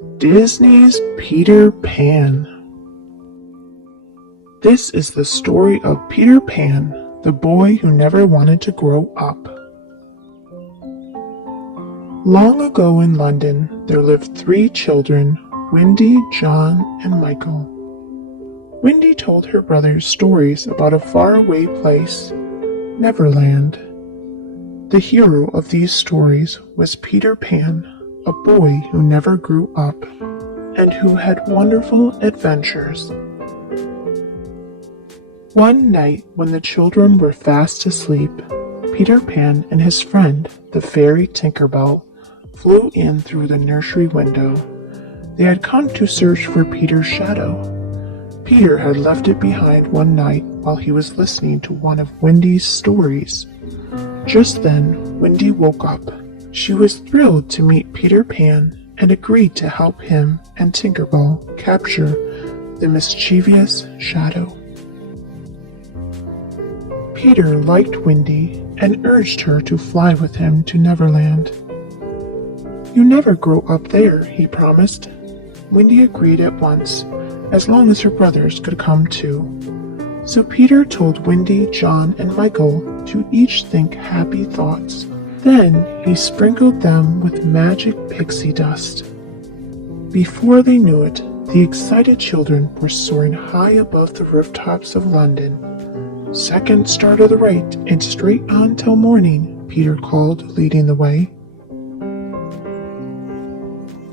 Disney's Peter Pan. This is the story of Peter Pan, the boy who never wanted to grow up. Long ago in London, there lived 3 children, Wendy, John, and Michael. Wendy told her brothers stories about a faraway place, Neverland. The hero of these stories was Peter Pan, a boy who never grew up and who had wonderful adventures. One night when the children were fast asleep, Peter Pan and his friend, the fairy Tinkerbell, flew in through the nursery window. They had come to search for Peter's shadow. Peter had left it behind one night while he was listening to one of Wendy's stories. Just then, Wendy woke up. She was thrilled to meet Peter Pan and agreed to help him and Tinkerbell capture the mischievous shadow. Peter liked Wendy and urged her to fly with him to Neverland. "You never grow up there," he promised. Wendy agreed at once, as long as her brothers could come too. So Peter told Wendy, John, and Michael to each think happy thoughts. Then he sprinkled them with magic pixie dust. Before they knew it, the excited children were soaring high above the rooftops of London. "Second star to the right and straight on till morning," Peter called, leading the way.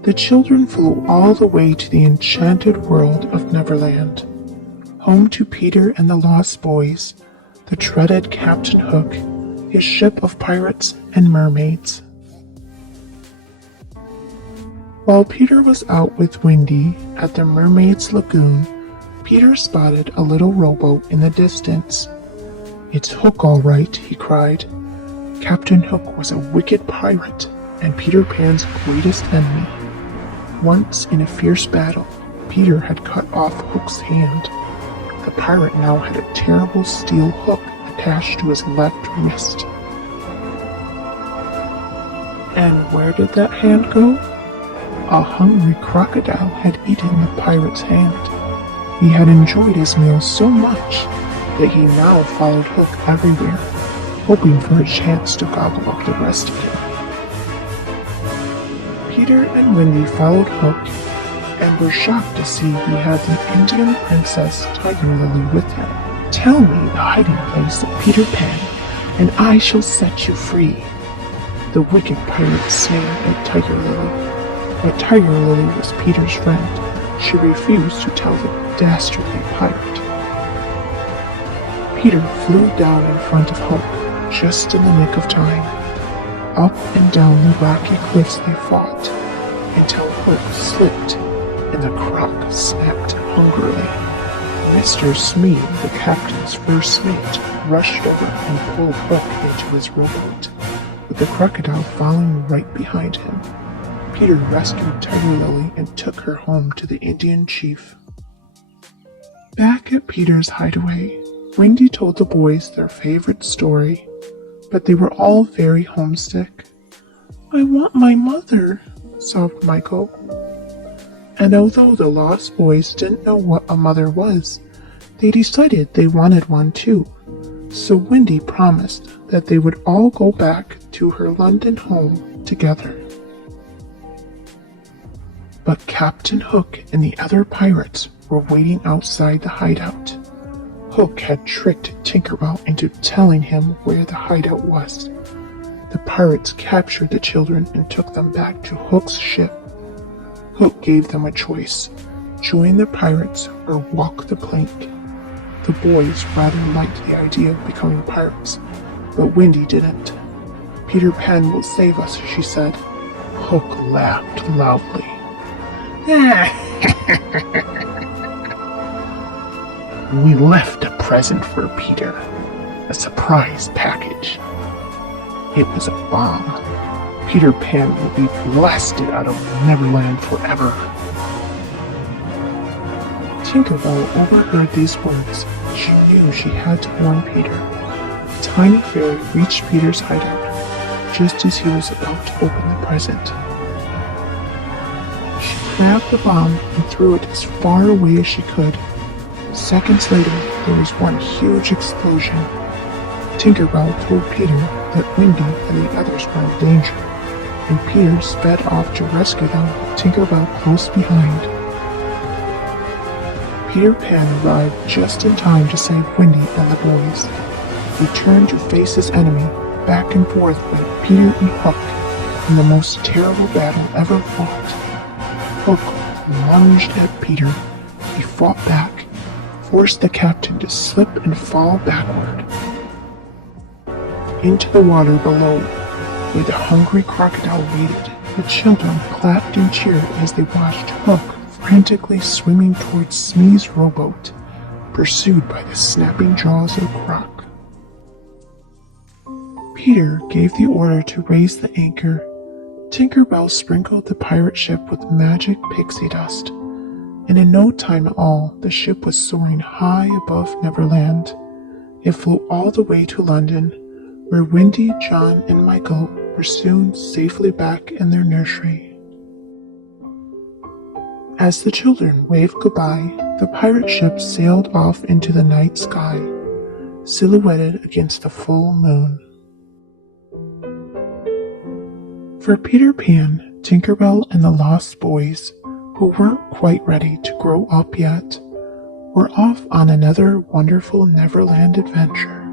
The children flew all the way to the enchanted world of Neverland, home to Peter and the Lost Boys, the dreaded Captain Hook, his ship of pirates and mermaids. While Peter was out with Wendy at the Mermaid's Lagoon, Peter spotted a little rowboat in the distance. "It's Hook, all right," he cried. Captain Hook was a wicked pirate and Peter Pan's greatest enemy. Once in a fierce battle, Peter had cut off Hook's hand. The pirate now had a terrible steel hook attached to his left wrist. And where did that hand go? A hungry crocodile had eaten the pirate's hand. He had enjoyed his meal so much that he now followed Hook everywhere, hoping for a chance to gobble up the rest of him. Peter and Wendy followed Hook and were shocked to see he had the Indian Princess Tiger Lily with him. "Tell me the hiding place of Peter Pan, and I shall set you free," the wicked pirate sneered at Tiger Lily. But Tiger Lily was Peter's friend. She refused to tell the dastardly pirate. Peter flew down in front of Hook, just in the nick of time. Up and down the rocky cliffs they fought, until Hook slipped and the croc snapped hungrily. Mr. Smee, the captain's first mate, rushed over and pulled Hook into his rowboat, with the crocodile following right behind him. Peter rescued Tiger Lily and took her home to the Indian chief. Back at Peter's hideaway, Wendy told the boys their favorite story, but they were all very homesick. "I want my mother," sobbed Michael. And although the Lost Boys didn't know what a mother was, they decided they wanted one too. So Wendy promised that they would all go back to her London home together. But Captain Hook and the other pirates were waiting outside the hideout. Hook had tricked Tinkerbell into telling him where the hideout was. The pirates captured the children and took them back to Hook's ship. Hook gave them a choice: join the pirates or walk the plank. The boys rather liked the idea of becoming pirates, but Wendy didn't. "Peter Pan will save us," she said. Hook laughed loudly. "We left a present for Peter, a surprise package. It was a bomb. Peter Pan will be blasted out of Neverland forever." Tinkerbell overheard these words. She knew she had to warn Peter. The tiny fairy reached Peter's hideout just as he was about to open the present. She grabbed the bomb and threw it as far away as she could. Seconds later, there was one huge explosion. Tinkerbell told Peter that Wendy and the others were in danger, and Peter sped off to rescue them with Tinkerbell close behind. Peter Pan arrived just in time to save Wendy and the boys. He turned to face his enemy. Back and forth went Peter and Hook in the most terrible battle ever fought. Hook lunged at Peter. He fought back, forced the captain to slip and fall backward. Into the water below, where the hungry crocodile waited, the children clapped and cheered as they watched Hook frantically swimming towards Smee's rowboat, pursued by the snapping jaws of Croc. Peter gave the order to raise the anchor. Tinkerbell sprinkled the pirate ship with magic pixie dust, and in no time at all, the ship was soaring high above Neverland. It flew all the way to London, where Wendy, John, and Michael were soon safely back in their nursery. As the children waved goodbye, the pirate ship sailed off into the night sky, silhouetted against the full moon. For Peter Pan, Tinkerbell, and the Lost Boys, who weren't quite ready to grow up yet, were off on another wonderful Neverland adventure.